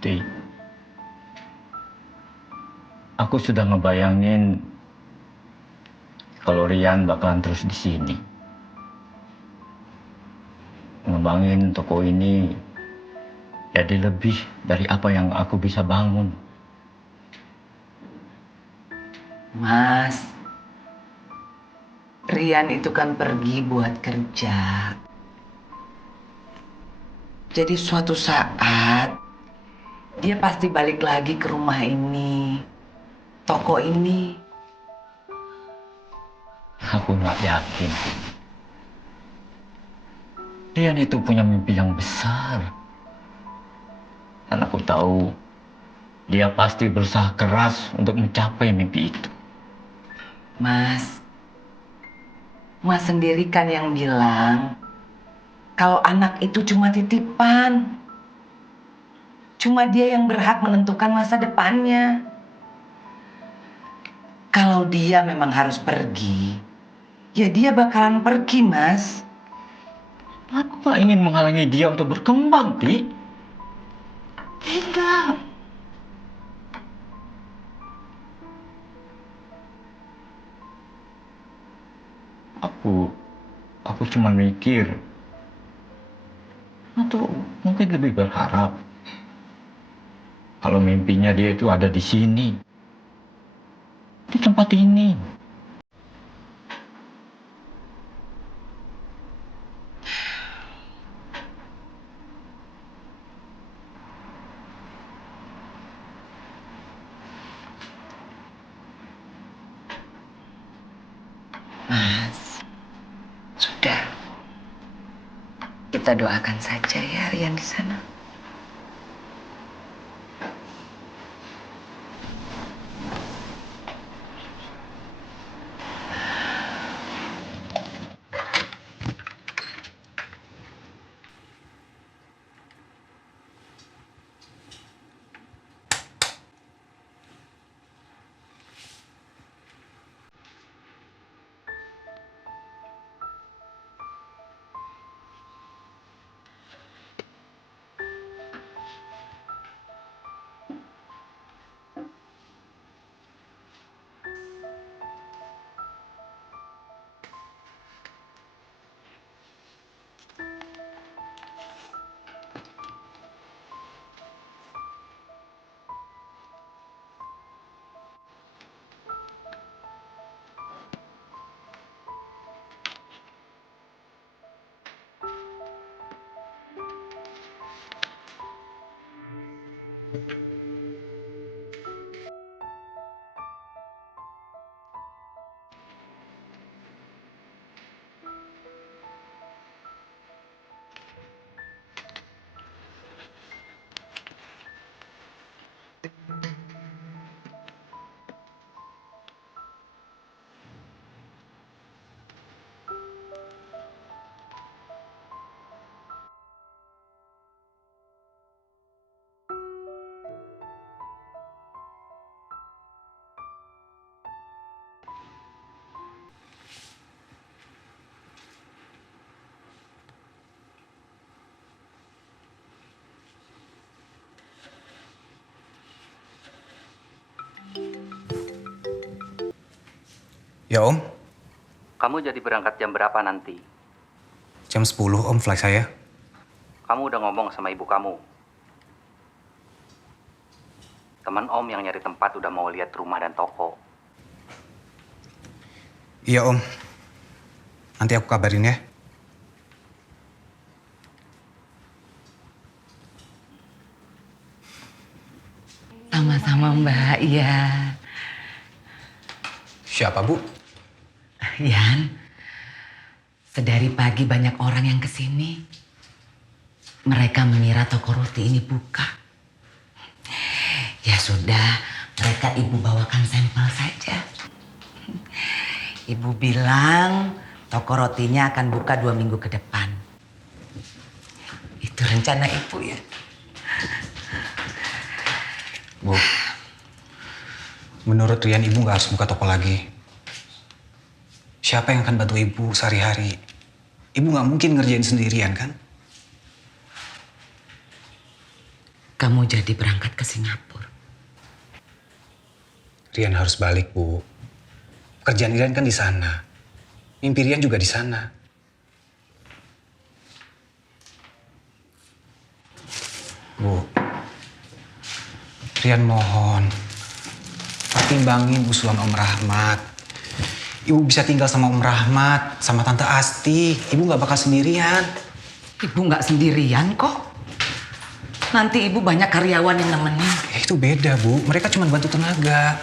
Ti, aku sudah ngebayangin kalau Rian bakalan terus di sini. Ngembangin toko ini jadi lebih dari apa yang aku bisa bangun. Mas, Rian itu kan pergi buat kerja. Jadi suatu saat dia pasti balik lagi ke rumah ini, toko ini. Aku nggak yakin. Rian itu punya mimpi yang besar. Dan aku tahu dia pasti berusaha keras untuk mencapai mimpi itu. Mas sendiri kan yang bilang kalau anak itu cuma titipan. Cuma dia yang berhak menentukan masa depannya. Kalau dia memang harus pergi, ya dia bakalan pergi, Mas. Aku nggak ingin menghalangi dia untuk berkembang, Ti. Tidak. Aku cuma mikir, atau mungkin lebih berharap kalau mimpinya dia itu ada di sini, di tempat ini. Mas, sudah. Kita doakan saja ya Rian di sana. Ya Om, Kamu jadi berangkat jam berapa nanti? jam 10 Om flight saya. Kamu udah ngomong sama ibu kamu. Teman Om yang nyari tempat udah mau lihat rumah dan toko. Iya Om, nanti aku kabarin ya. Sama-sama Mbak, iya. Siapa Bu? Yan, sedari pagi banyak orang yang kesini. Mereka mengira toko roti ini buka. Ya sudah, mereka ibu bawakan sampel saja. Ibu bilang toko rotinya akan buka 2 minggu ke depan. Itu rencana ibu ya. Bu, menurut Rian Ibu nggak harus buka toko lagi. Siapa yang akan bantu Ibu sehari-hari? Ibu nggak mungkin ngerjain sendirian kan? kamu jadi berangkat ke Singapura. Rian harus balik, Bu. Kerjaan Rian kan di sana. Mimpi Rian juga di sana. Bu, Rian mohon, pertimbangin usulan Om Rahmat. Ibu bisa tinggal sama Om Rahmat, sama Tante Asti. Ibu gak bakal sendirian. Ibu nggak sendirian kok. Nanti ibu banyak karyawan yang nemenin. Ya itu beda, Bu. Mereka cuma bantu tenaga.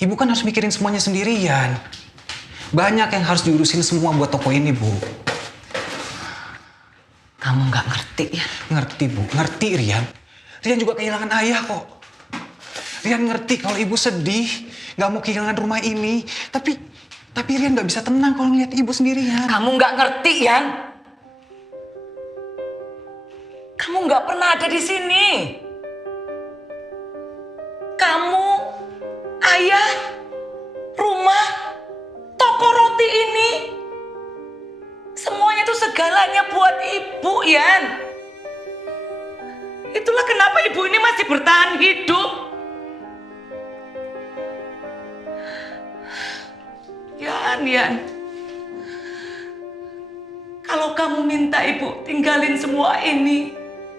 Ibu kan harus mikirin semuanya sendirian. Banyak yang harus diurusin semua buat toko ini, Bu. Kamu nggak ngerti ya? Ngerti, Bu. Ngerti, Rian. Rian juga kehilangan ayah kok. Rian ngerti kalau ibu sedih, nggak mau kehilangan rumah ini. Tapi Rian nggak bisa tenang kalau ngeliat ibu sendirian. Kamu nggak ngerti, Yan. Kamu nggak pernah ada di sini. Kamu, ayah, rumah, toko roti ini, semuanya itu segalanya buat ibu, Yan. Itulah kenapa ibu ini masih bertahan hidup. Yan. Kalau kamu minta ibu tinggalin semua ini,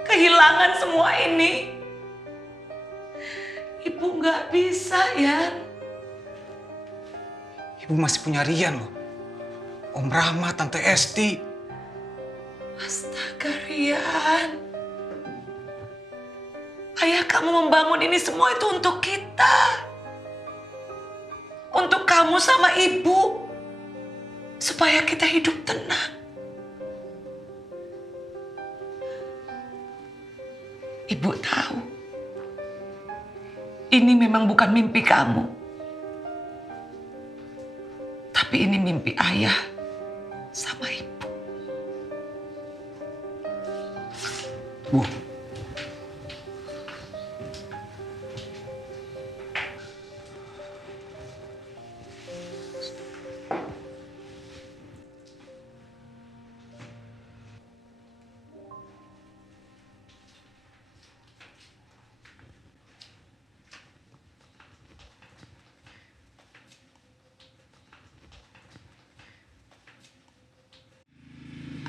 kehilangan semua ini, ibu nggak bisa, Yan. Ibu masih punya Rian loh. Om Rahmat, Tante Esti. Astaga, Rian. Ayah kamu membangun ini semua itu untuk kita. Untuk kamu sama ibu. Supaya kita hidup tenang. Ibu tahu. Ini memang bukan mimpi kamu. Tapi ini mimpi ayah sama ibu. Bu,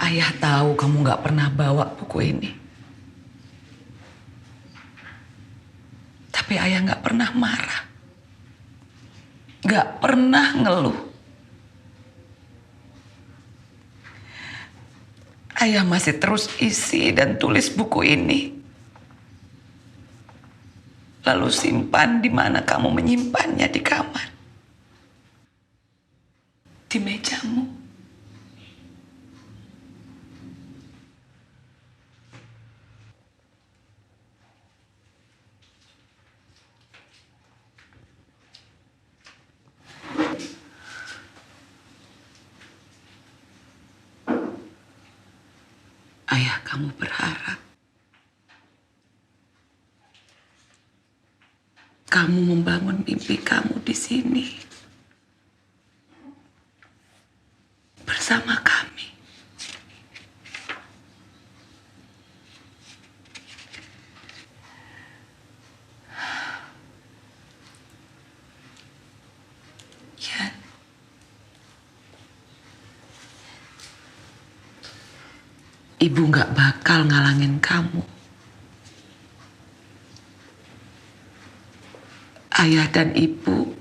Ayah tahu kamu gak pernah bawa buku ini. Tapi ayah gak pernah marah. Gak pernah ngeluh. Ayah masih terus isi dan tulis buku ini. Lalu simpan di mana kamu menyimpannya di kamar. Di mejamu. Ayah kamu berharap kamu membangun mimpi kamu di sini bersama kami. Yan. Ibu gak bakal ngalangin kamu. Ayah dan ibu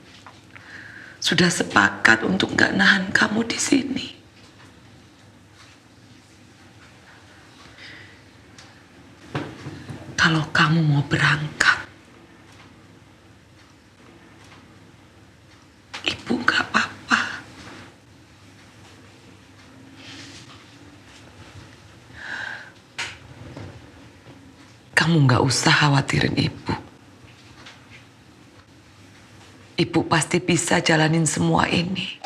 sudah sepakat untuk gak nahan kamu di sini. Kalau kamu mau berangkat, ibu gak apa-apa. Kamu gak usah khawatirin ibu. Ibu pasti bisa jalanin semua ini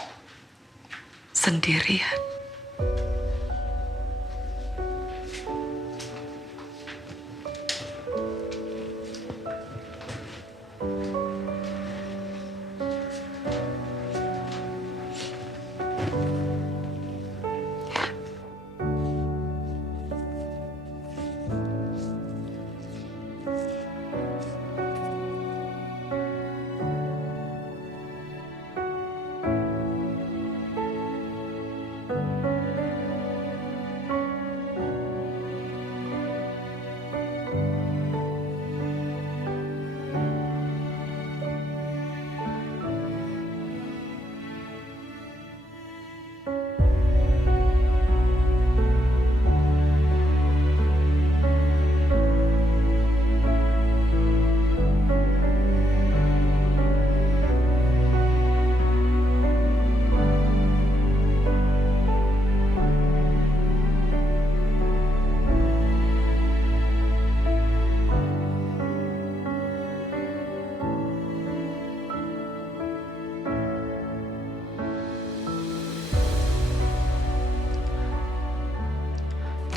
sendirian.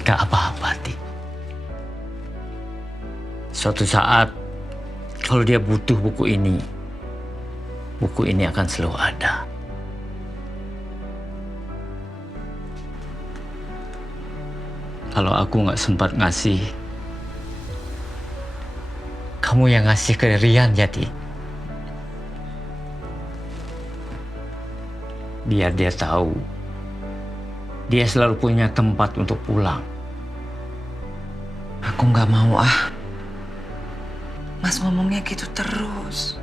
Gak apa-apa, Ti. Suatu saat, kalau dia butuh buku ini akan selalu ada. Kalau aku nggak sempat ngasih, kamu yang ngasih ke Rian, ya, Ti. Biar dia tahu, dia selalu punya tempat untuk pulang. Aku nggak mau ah. Mas ngomongnya gitu terus.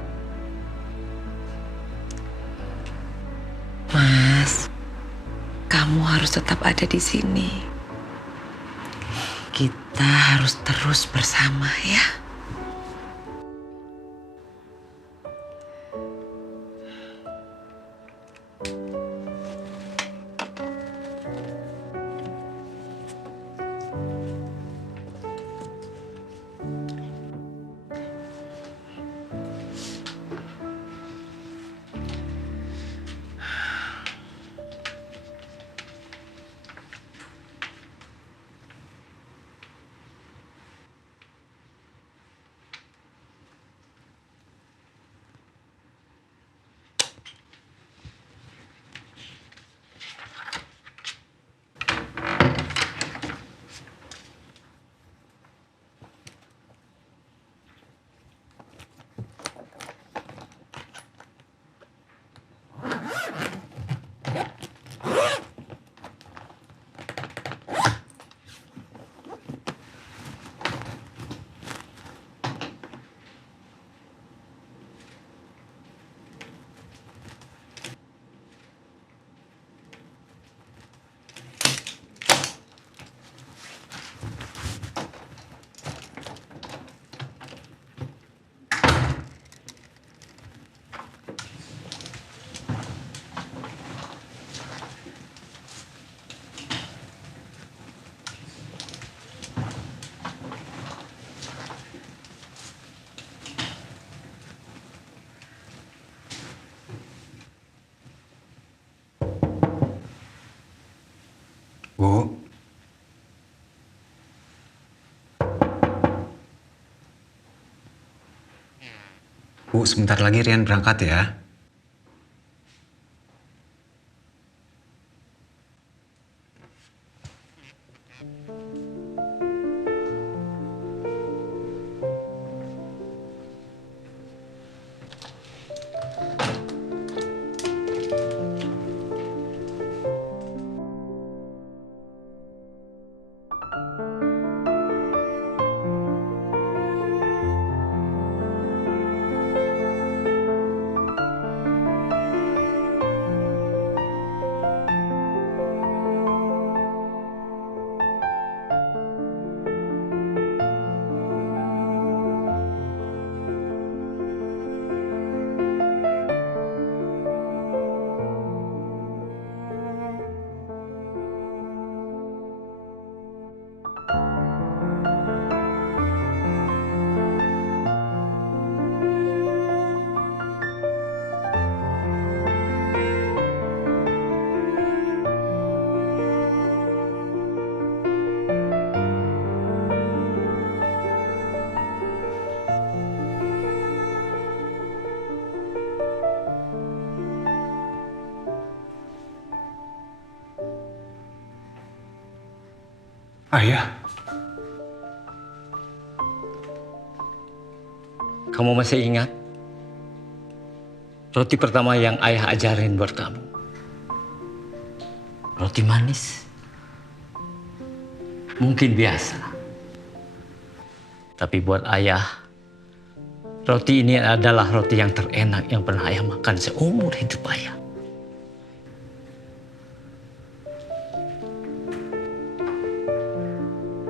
Mas, kamu harus tetap ada di sini. Kita harus terus bersama ya. Bu. Bu, sebentar lagi Rian berangkat ya. Ayah. Kamu masih ingat roti pertama yang ayah ajarin buat kamu? Roti manis. Mungkin biasa. Tapi buat ayah, roti ini adalah roti yang terenak yang pernah ayah makan seumur hidup ayah.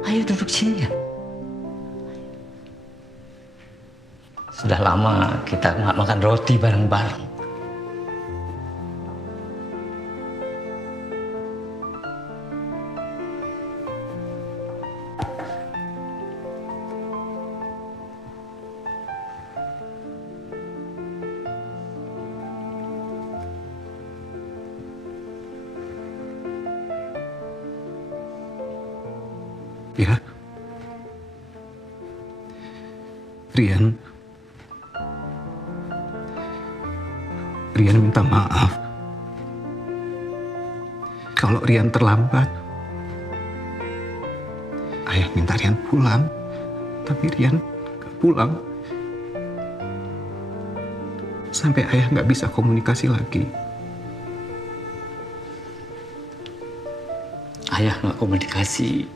Ayo duduk sini ya. Sudah lama kita nggak makan roti bareng-bareng. Ya. Rian. Rian minta maaf. Kalau Rian terlambat. Ayah minta Rian pulang. Tapi Rian gak pulang. Sampai ayah gak bisa komunikasi lagi. Ayah nggak komunikasi,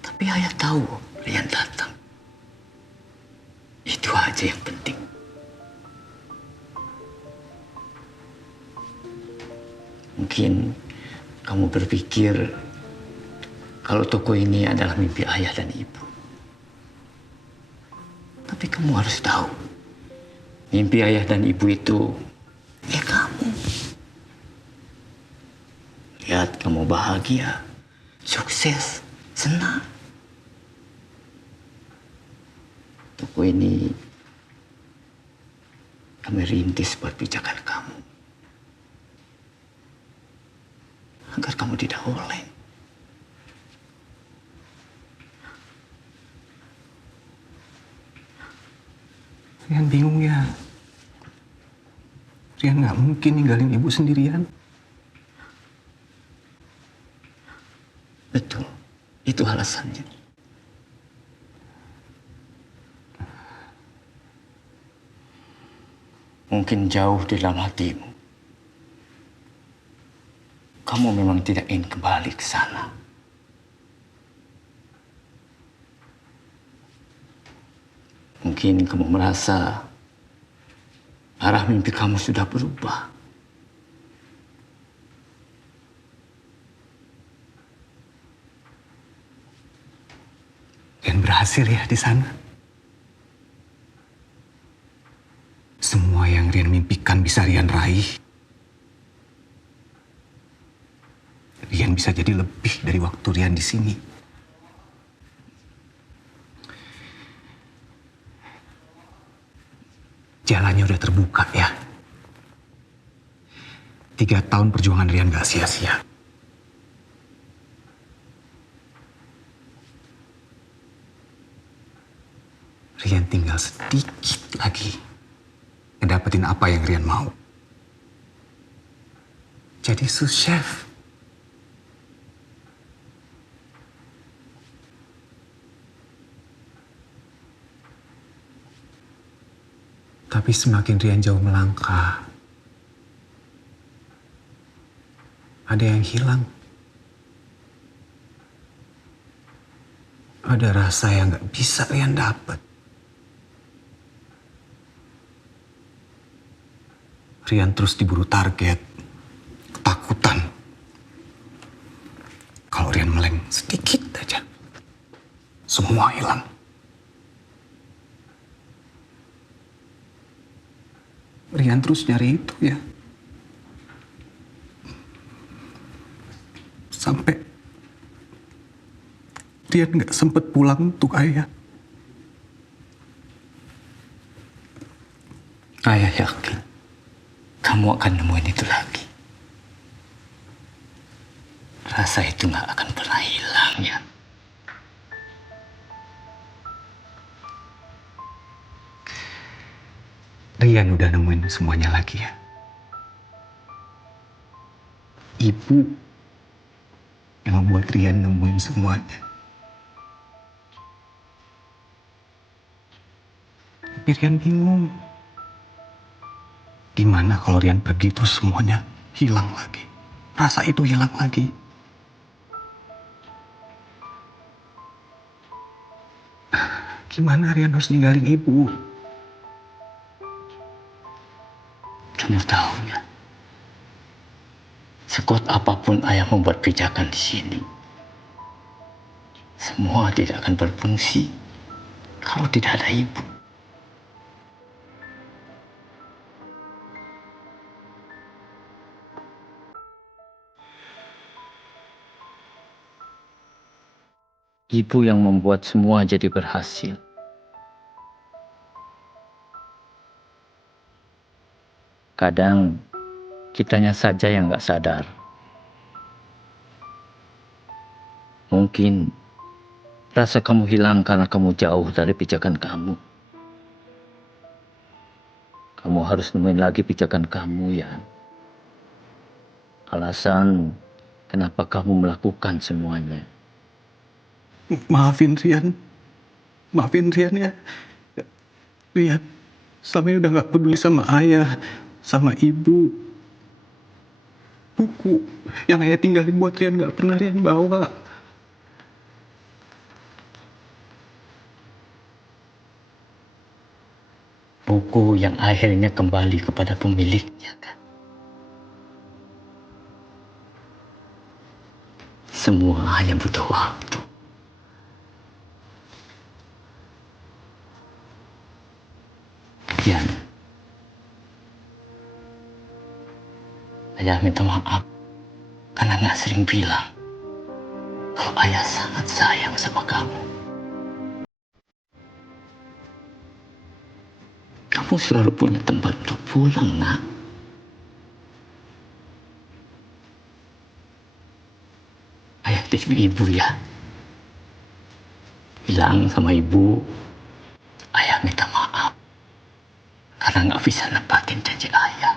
tapi ayah tahu Rian datang. Itu aja yang penting. Mungkin kamu berpikir kalau toko ini adalah mimpi ayah dan ibu. Tapi kamu harus tahu, mimpi ayah dan ibu itu ya kamu. Lihat kamu bahagia, sukses, senang. Toko ini kami rintis buat pijakan kamu. Agar kamu tidak oleng. Rian bingung ya. Rian gak mungkin ninggalin ibu sendirian. Betul, itu alasannya. Mungkin jauh di dalam hatimu, kamu memang tidak ingin kembali ke sana. Mungkin kamu merasa arah mimpi kamu sudah berubah. Rian berhasil ya di sana. Semua yang Rian mimpikan bisa Rian raih. Rian bisa jadi lebih dari waktu Rian di sini. Jalannya udah terbuka ya. 3 tahun perjuangan Rian gak sia-sia. Rian tinggal sedikit lagi ngedapetin apa yang Rian mau. Jadi sous chef. Tapi semakin Rian jauh melangkah, ada yang hilang. Ada rasa yang gak bisa Rian dapat. Rian terus diburu target, ketakutan. Kalau Rian meleng sedikit aja, semua hilang. Rian terus nyari itu ya. Sampai Rian gak sempet pulang untuk ayah. Ayah yakin kamu akan nemuin itu lagi. Rasa itu gak akan pernah hilang ya. Rian udah nemuin semuanya lagi ya. Ibu yang membuat Rian nemuin semuanya. Tapi Rian bingung. Gimana kalau Rian pergi terus semuanya hilang lagi. Rasa itu hilang lagi. Gimana Rian harus ninggalin ibu? Kamu tahu ya, sekuat apapun ayah membuat pijakan di sini, semua tidak akan berfungsi kalau tidak ada ibu. Ibu yang membuat semua jadi berhasil. Kadang kitanya saja yang nggak sadar. Mungkin Rasa kamu hilang karena kamu jauh dari pijakan kamu. Kamu harus nemuin lagi pijakan kamu, ya. Alasan kenapa kamu melakukan semuanya. Maafin Rian. Maafin Rian ya. Rian, selama ini udah gak peduli sama ayah, sama ibu. Buku yang ayah tinggalin buat Rian gak pernah Rian bawa. Buku yang akhirnya kembali kepada pemiliknya, kan? Semua hanya butuh waktu. Yan, ayah minta maaf karena nggak sering bilang kalau ayah sangat sayang sama kamu. Kamu selalu punya tempat untuk pulang, nak. Ayah titip ibu, ya. Bilang sama ibu, ayah minta maaf karena nggak bisa nepatin janji ayah.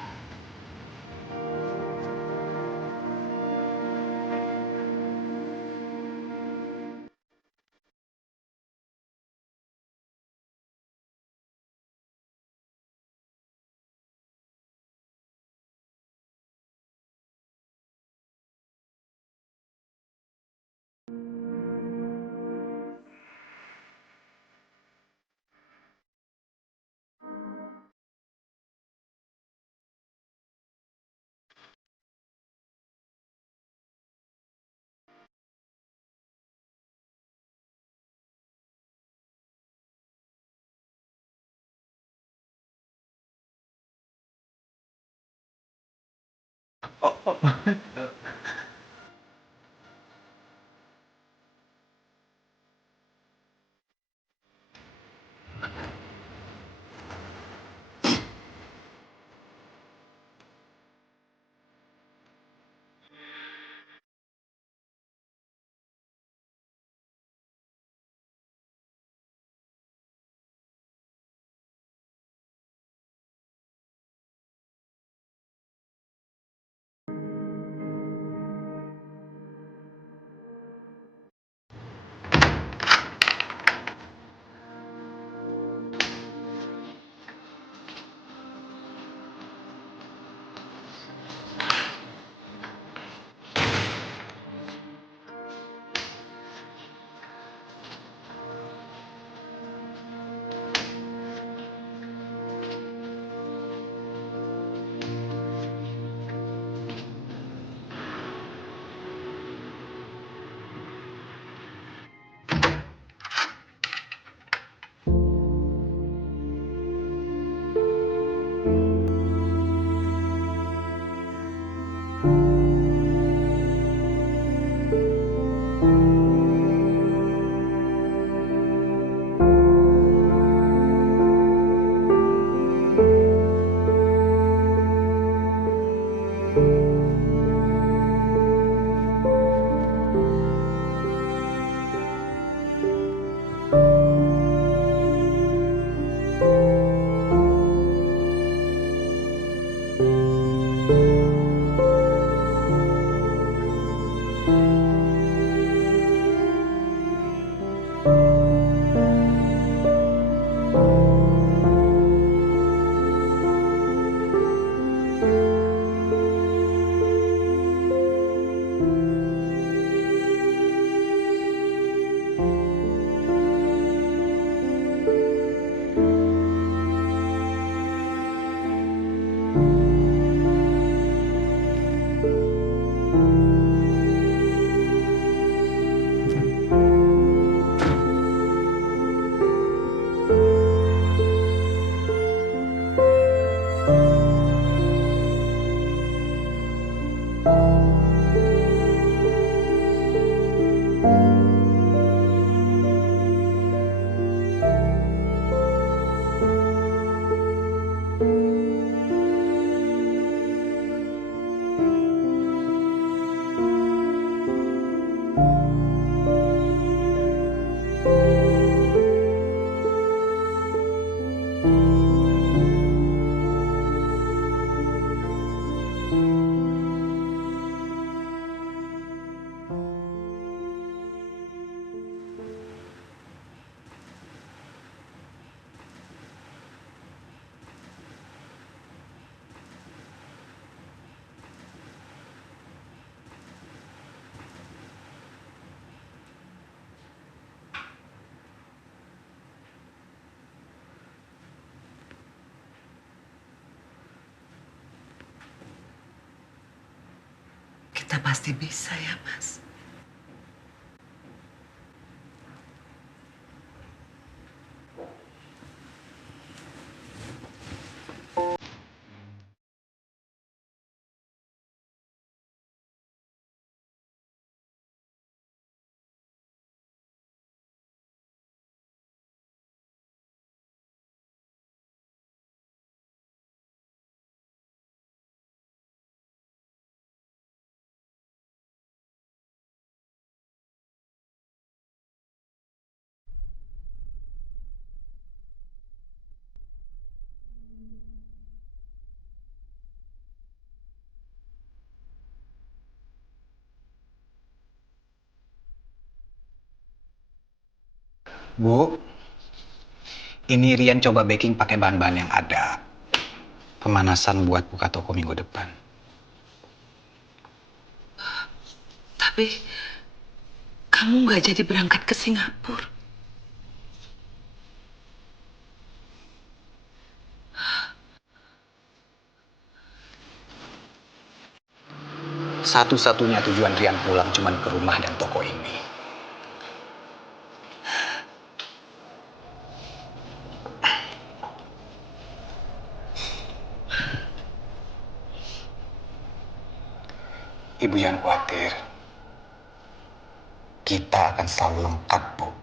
Bisa, pasti bisa ya, Mas. Bu, ini Rian coba baking pakai bahan-bahan yang ada. Pemanasan buat buka toko minggu depan. Tapi kamu nggak jadi berangkat ke Singapura. Satu-satunya tujuan Rian pulang cuma ke rumah dan toko ini. Ibu jangan khawatir. Kita akan selalu lengkap, Bu.